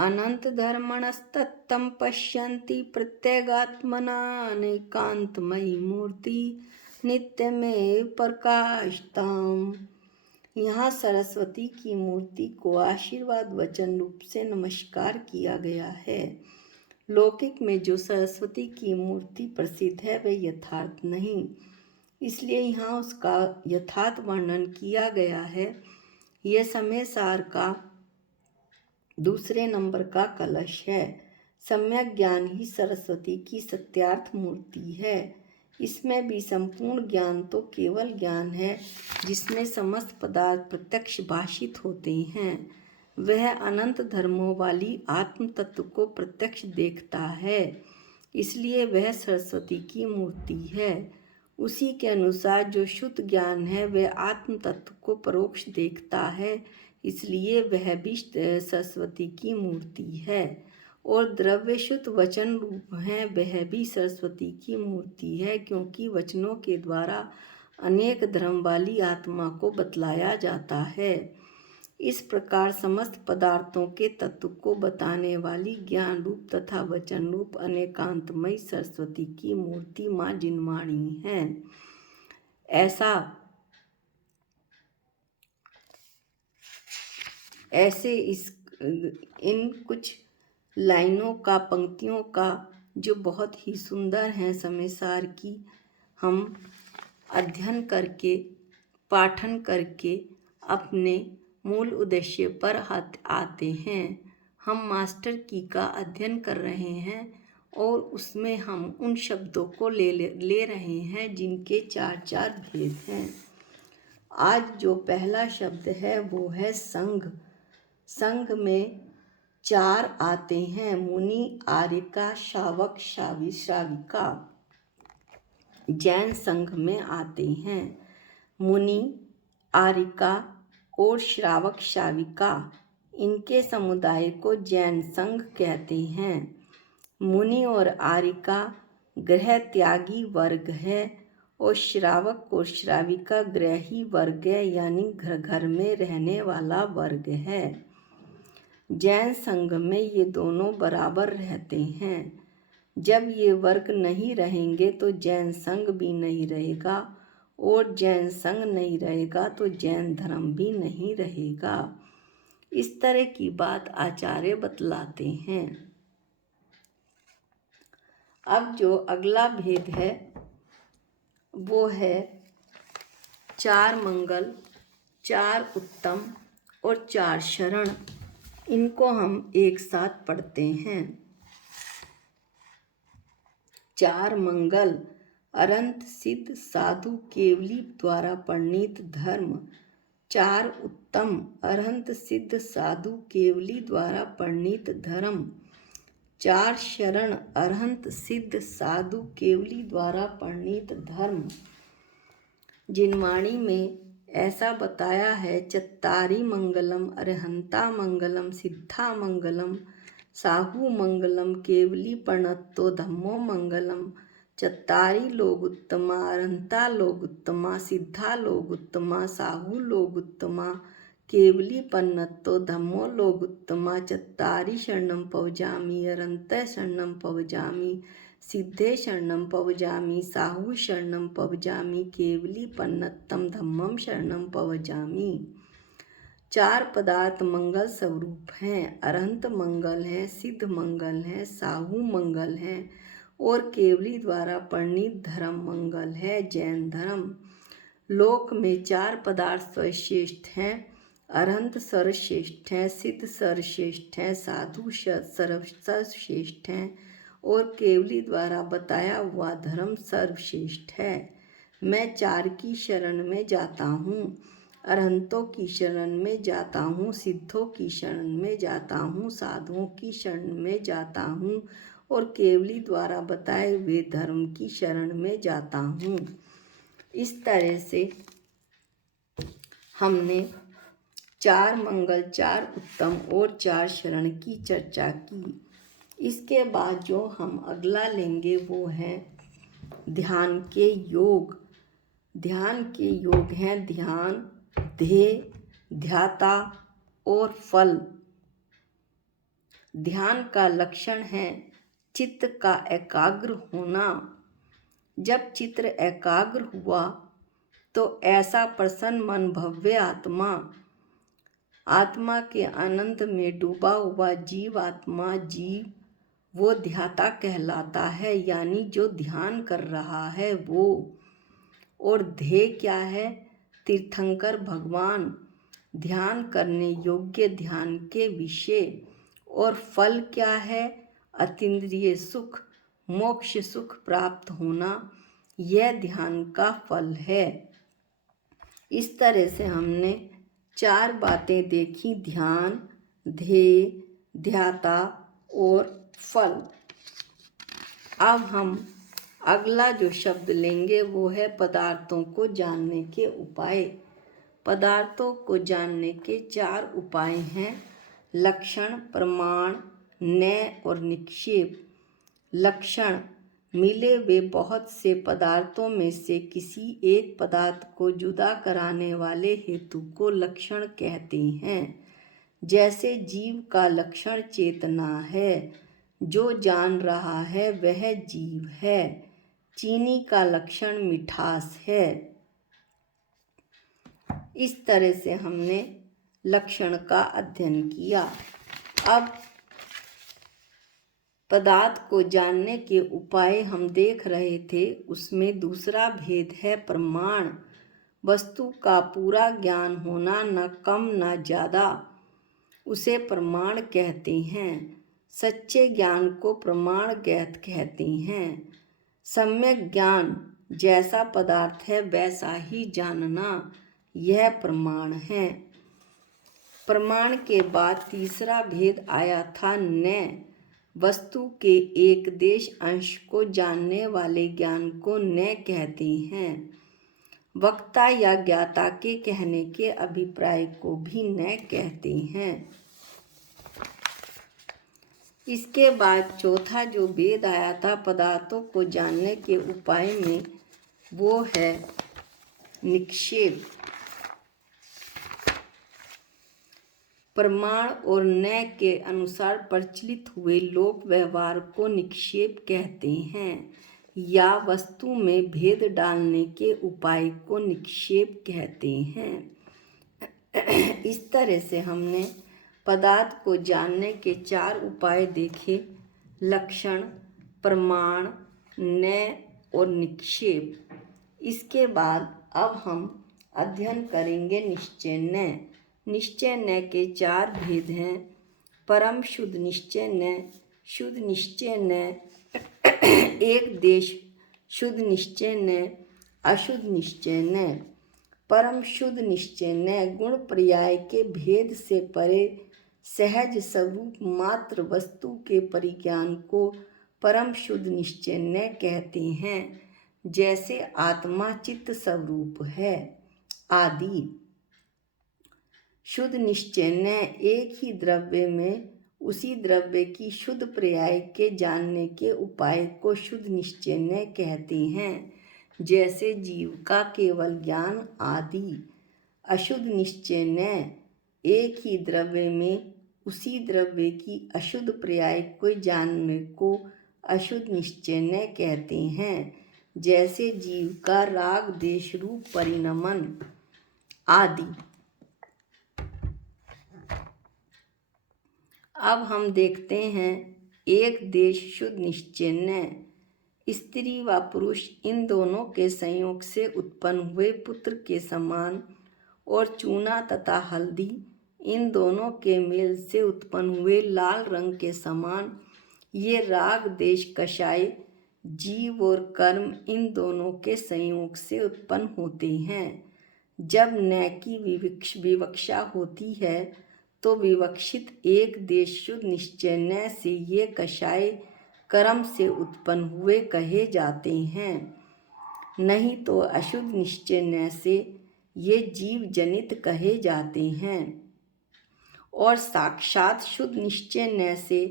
अनंत धर्मणस्तत्तं पश्यन्ति प्रत्यगात्मनानेकांतमयी मूर्ति नित्यमेव प्रकाशताम्। यहाँ सरस्वती की मूर्ति को आशीर्वाद वचन रूप से नमस्कार किया गया है। लौकिक में जो सरस्वती की मूर्ति प्रसिद्ध है वह यथार्थ नहीं, इसलिए यहाँ उसका यथार्थ वर्णन किया गया है। यह समय सार का दूसरे नंबर का कलश है। सम्यक ज्ञान ही सरस्वती की सत्यार्थ मूर्ति है। इसमें भी संपूर्ण ज्ञान तो केवल ज्ञान है जिसमें समस्त पदार्थ प्रत्यक्ष भाषित होते हैं। वह अनंत धर्मों वाली आत्म तत्व को प्रत्यक्ष देखता है, इसलिए वह सरस्वती की मूर्ति है। उसी के अनुसार जो शुद्ध ज्ञान है वह आत्म तत्व को परोक्ष देखता है, इसलिए वह भी सरस्वती की मूर्ति है। और द्रव्य शुद्ध वचन रूप है, वह भी सरस्वती की मूर्ति है, क्योंकि वचनों के द्वारा अनेक धर्म वाली आत्मा को बतलाया जाता है। इस प्रकार समस्त पदार्थों के तत्व को बताने वाली ज्ञान रूप तथा वचन रूप अनेकांतमयी सरस्वती की मूर्ति माँ जिनवाणी है। ऐसे इन कुछ लाइनों का, पंक्तियों का जो बहुत ही सुंदर हैं, समय सार की हम अध्ययन करके, पाठन करके अपने मूल उद्देश्य पर आते हैं। हम मास्टर की का अध्ययन कर रहे हैं और उसमें हम उन शब्दों को ले रहे हैं जिनके चार चार भेद हैं। आज जो पहला शब्द है वो है संघ। संघ में चार आते हैं, मुनि, आर्यिका, शावक, श्राविका। जैन संघ में आते हैं मुनि, आर्यिका और श्रावक, श्राविका। इनके समुदाय को जैन संघ कहते हैं। मुनि और आर्यिका गृह त्यागी वर्ग है और श्रावक और श्राविका गृही वर्ग है, यानी घर में रहने वाला वर्ग है। जैन संघ में ये दोनों बराबर रहते हैं। जब ये वर्ग नहीं रहेंगे तो जैन संघ भी नहीं रहेगा, और जैन संघ नहीं रहेगा तो जैन धर्म भी नहीं रहेगा। इस तरह की बात आचार्य बतलाते हैं। अब जो अगला भेद है वो है चार मंगल, चार उत्तम और चार शरण। इनको हम एक साथ पढ़ते हैं। चार मंगल, अनंत सिद्ध साधु केवली द्वारा परिणीत धर्म। चार उत्तम, अनंत सिद्ध साधु केवली द्वारा परिणीत धर्म। चार शरण, अनंत सिद्ध साधु केवली द्वारा परिणीत धर्म। जिनवाणी में ऐसा बताया है, चत्तारी मंगलम, अरहंता मंगलम, सिद्धा मंगलम, साहू मंगलम, केवली प्रणत्तो धम्मो मंगलम। चत्तारी लोग उत्तमा, अरहंता लोग उत्तमा, सिद्धा लोग उत्तमा, साहू लोग उत्तमा, केवली पन्नत्तो धम्मो लोग उत्तमा। चत्तारी शरणम पवजामी, अरहंत शरणम पवजामी, सिद्धे शरणम पवजामी, साहू शरणम पवजामी, केवली पन्नत्तम धम्मम शरणम पवजामी। चार पदार्थ मंगल स्वरूप हैं। अरहंत मंगल है, सिद्ध मंगल है, साहू मंगल है और केवली द्वारा परिणीत धर्म मंगल है, जैन धर्म। लोक में चार पदार्थ सर्वश्रेष्ठ हैं। अरहंत सर्वश्रेष्ठ हैं, सिद्ध सर्वश्रेष्ठ हैं, साधु सर्वश्रेष्ठ हैं और केवली द्वारा बताया हुआ धर्म सर्वश्रेष्ठ है। मैं चार की शरण में जाता हूँ। अरहंतों की शरण में जाता हूँ, सिद्धों की शरण में जाता हूँ, साधुओं की शरण में जाता हूँ और केवली द्वारा बताए हुए धर्म की शरण में जाता हूँ। इस तरह से हमने चार मंगल, चार उत्तम और चार शरण की चर्चा की। इसके बाद जो हम अगला लेंगे वो है ध्यान के योग। ध्यान के योग हैं ध्यान, ध्येय, ध्याता और फल। ध्यान का लक्षण है चित्त का एकाग्र होना। जब चित्त एकाग्र हुआ तो ऐसा प्रसन्न मन भव्य आत्मा के आनंद में डूबा हुआ जीव वो ध्याता कहलाता है, यानी जो ध्यान कर रहा है वो। और ध्येय क्या है? तीर्थंकर भगवान। ध्यान करने योग्य ध्यान के विषय। और फल क्या है? अतीन्द्रिय सुख, मोक्ष सुख प्राप्त होना, यह ध्यान का फल है। इस तरह से हमने 4 बातें देखी, ध्यान, ध्येय, ध्याता और फल। अब हम अगला जो शब्द लेंगे वो है पदार्थों को जानने के उपाय। पदार्थों को जानने के 4 उपाय हैं, लक्षण, प्रमाण, न्याय और निक्षेप। लक्षण, मिले वे बहुत से पदार्थों में से किसी एक पदार्थ को जुदा कराने वाले हेतु को लक्षण कहते हैं। जैसे जीव का लक्षण चेतना है, जो जान रहा है वह जीव है। चीनी का लक्षण मिठास है। इस तरह से हमने लक्षण का अध्ययन किया। अब पदार्थ को जानने के उपाय हम देख रहे थे, उसमें दूसरा भेद है प्रमाण। वस्तु का पूरा ज्ञान होना, न कम न ज़्यादा, उसे प्रमाण कहते हैं। सच्चे ज्ञान को प्रमाण ज्ञात कहते हैं। सम्यक ज्ञान, जैसा पदार्थ है वैसा ही जानना, यह प्रमाण है। प्रमाण के बाद तीसरा भेद आया था न्याय। वस्तु के एक देश अंश को जानने वाले ज्ञान को न्याय कहते हैं। वक्ता या ज्ञाता के कहने के अभिप्राय को भी न्याय कहते हैं। इसके बाद चौथा जो भेद आया था पदार्थों को जानने के उपाय में, वो है निक्षेप। प्रमाण और न्याय के अनुसार प्रचलित हुए लोक व्यवहार को निक्षेप कहते हैं, या वस्तु में भेद डालने के उपाय को निक्षेप कहते हैं। इस तरह से हमने पदार्थ को जानने के 4 उपाय देखे, लक्षण, प्रमाण, न्याय और निक्षेप। इसके बाद अब हम अध्ययन करेंगे निश्चय न्याय। निश्चय न्याय के 4 भेद हैं, परम शुद्ध निश्चय न्याय, शुद्ध निश्चय न्याय, एक देश शुद्ध निश्चय न्याय, अशुद्ध निश्चय न्याय। परम शुद्ध निश्चय न्याय गुण पर्याय के भेद से परे सहज स्वरूप मात्र वस्तु के परिज्ञान को परम शुद्ध निश्चय न्याय कहते हैं, जैसे आत्मा चित्त स्वरूप है आदि। शुद्ध निश्चय न्याय एक ही द्रव्य में उसी द्रव्य की शुद्ध पर्याय के जानने के उपाय को शुद्ध निश्चय न्याय कहते हैं, जैसे जीव का केवल ज्ञान आदि। अशुद्ध निश्चय न्याय एक ही द्रव्य में उसी द्रव्य की अशुद्ध पर्याय को जानने को अशुद्ध निश्चय न्याय कहते हैं, जैसे जीव का राग देश रूप परिणमन आदि। अब हम देखते हैं एक देश शुद्ध निश्चय न्याय। स्त्री व पुरुष इन दोनों के संयोग से उत्पन्न हुए पुत्र के समान, और चूना तथा हल्दी इन दोनों के मेल से उत्पन्न हुए लाल रंग के समान, ये राग देश कषाय जीव और कर्म इन दोनों के संयोग से उत्पन्न होते हैं। जब न्याय की विवक्षा होती है तो विवक्षित एक देश शुद्ध निश्चय न्याय से ये कषाय कर्म से उत्पन्न हुए कहे जाते हैं, नहीं तो अशुद्ध निश्चय न्याय से ये जीव जनित कहे जाते हैं, और साक्षात शुद्ध निश्चय न्याय से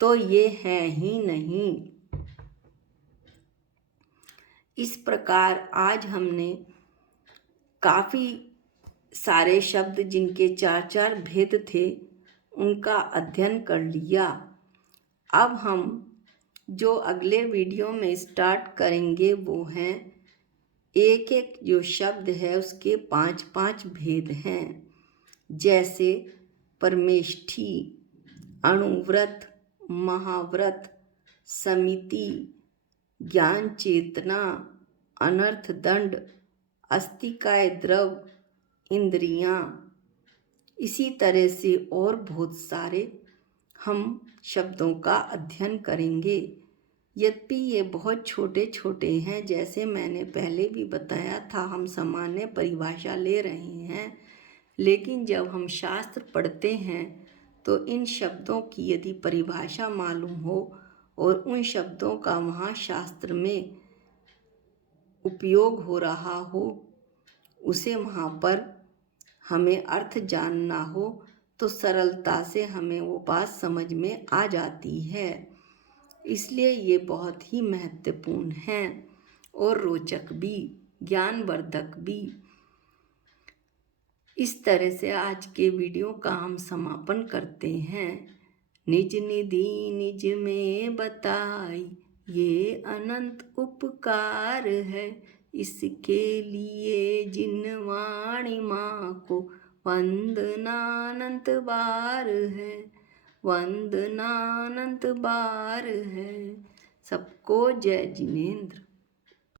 तो ये हैं ही नहीं। इस प्रकार आज हमने काफ़ी सारे शब्द जिनके 4-4 भेद थे उनका अध्ययन कर लिया। अब हम जो अगले वीडियो में स्टार्ट करेंगे वो हैं एक एक जो शब्द है उसके 5-5 भेद हैं, जैसे परमेष्ठी, अणुव्रत, महाव्रत, समिति, ज्ञान चेतना, अनर्थ दंड, अस्तिकाय द्रव, इंद्रियां। इसी तरह से और बहुत सारे हम शब्दों का अध्ययन करेंगे। यद्यपि ये बहुत छोटे छोटे हैं, जैसे मैंने पहले भी बताया था, हम सामान्य परिभाषा ले रहे हैं, लेकिन जब हम शास्त्र पढ़ते हैं तो इन शब्दों की यदि परिभाषा मालूम हो और उन शब्दों का वहाँ शास्त्र में उपयोग हो रहा हो, उसे वहाँ पर हमें अर्थ जानना हो, तो सरलता से हमें वो बात समझ में आ जाती है। इसलिए ये बहुत ही महत्वपूर्ण हैं और रोचक भी, ज्ञानवर्धक भी। इस तरह से आज के वीडियो का हम समापन करते हैं। निज निधि निज में बताई, ये अनंत उपकार है, इसके लिए जिन वाणी माँ को वंदनानंत बार है, वंदनानंत बार है। सबको जय जिनेंद्र।